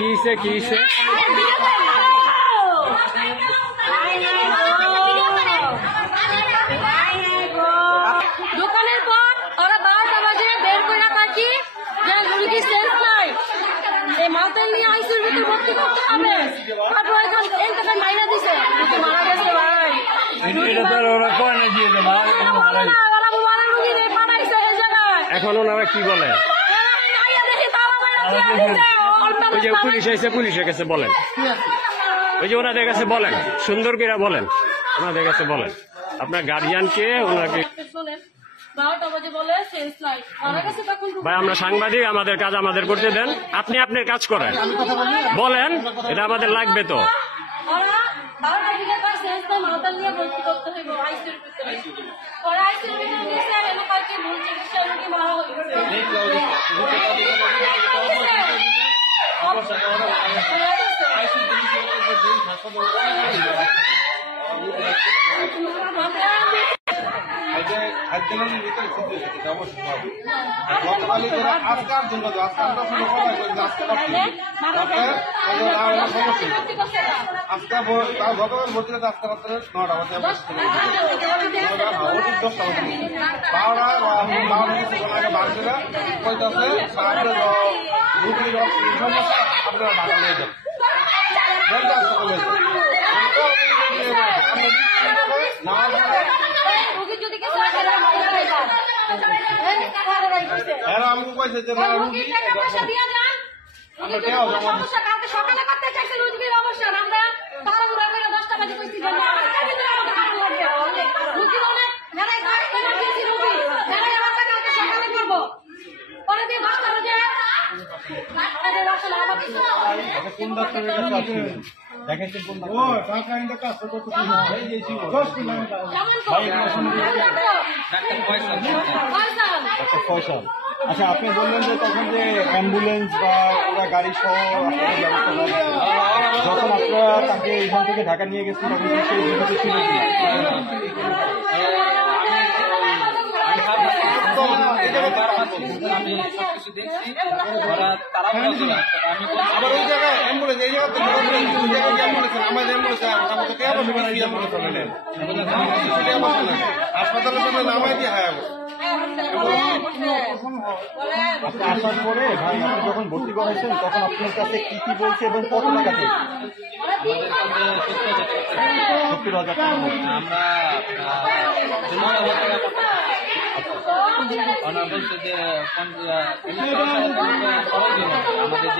কিসে দোকানের পর ওরা 12টা বাজে বের করে থাকি যে রুগী সেন্স নাই, এই মালটা নিয়ে আইসিইউর ভিতরে ভর্তি করতে হবে। তারপরে এই টাকা মাইনা দিছে, মারা গেছে ভাই। এখন ওনারা কি বলে? ওই যে পুলিশ এসে পুলিশের কাছে বলেন, ওই যে ওনাদের কাছে বলেন, সুন্দর করে বলেন, ওনাদের কাছে বলেন আপনার গার্জিয়ানকে ওনাকে। ভাই আমরা সাংবাদিক, আমাদের কাজ আমাদের করতে দেন, আপনি আপনার কাজ করেন, বলেন এটা আমাদের লাগবে তো। সকালে করতে চাইছে রুগীর অবস্থা, আমরা 10টা বাজে কইছি কোন ডাক্তারের কাছে আসছিল দেখাইছেন? কোন ডাক্তার ফয়সাল। আচ্ছা, আপনি বললেন যে তখন যে অ্যাম্বুলেন্স বা ওরা গাড়ি সহ ব্যবস্থা করে, যখন আপনারা তাকে এখান থেকে ঢাকা নিয়ে গেছেন তখন সেই বিষয়টি ছিল কি? আমি সবকিছু দেখছি, তারা আবার ওই জায়গায় অ্যাম্বুলেন্স, এই জায়গাতে আমাদের হাসপাতালের জন্য নামাই দিয়ে হয়। আপনি আসার পরে ভাই আপনি যখন ভর্তি করাইছেন তখন আপনার কাছে কি কি বলছে এবং কত টাকা থেকে? 70,000 টাকা। আমরা বলছে যে আমাদের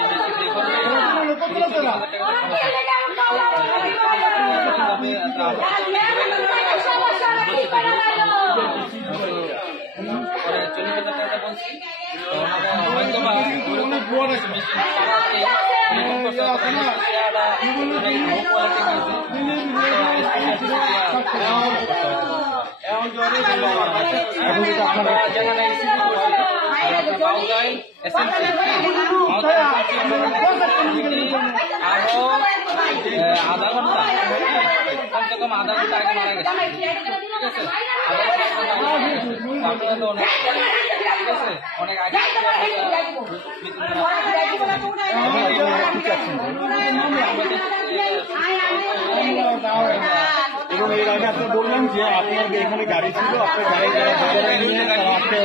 যে আধা ঘন্টা কমসে কম আধা ঘন্টা আগে মারা গেছে, ঠিক আছে? তারপরে তো অনেক, ঠিক আছে, অনেক আগে এবং এর আগে আপনি বললেন যে আপনার এখানে গাড়ি ছিল, আপনার গাড়ি যারা নিয়ে তারা আটকে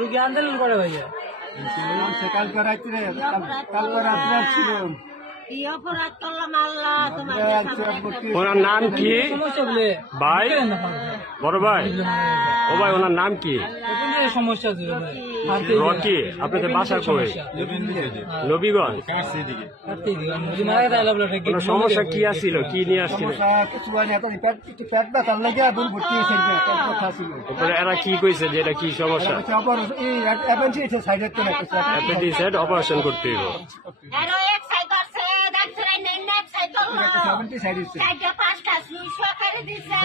রুগী আন্দোলন করে ভাইয়া কালকে রাত্রে ছিল। ওনার নাম কি ভাই? বড় ভাই, ও ভাই ওনার নাম কি? সমস্যা রকি। আপনাদের বাসা কই? নবীগঞ্জ। কোন সমস্যা কি আসছিল, কি নিয়ে আসছিল? এরা কি কইছে যে এটা কি সমস্যা? অপারেশন করতে হইব। চারটা পাঁচটা সুই সরকারে দিচ্ছে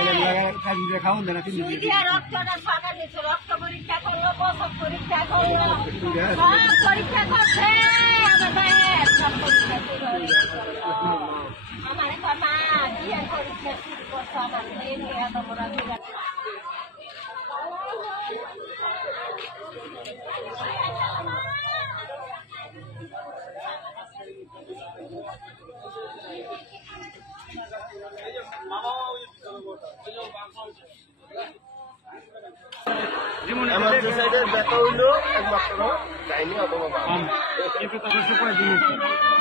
সুই দিয়ে রক্তটা সরকার দিচ্ছে রক্ত পরীক্ষা করলো প্রসব পরীক্ষা করলো সব পরীক্ষা করছে আমার ভাইয়ের সব পরীক্ষা করলো আমার একটা মা বিয়ের পরীক্ষা শুরু করছে আমার মেয়ে এত বড় আমার সুসাইডের ব্যাপার হইলো একমাত্র যায়নি অথবা একটু তাদের সুপার জিনিস আল্লাহ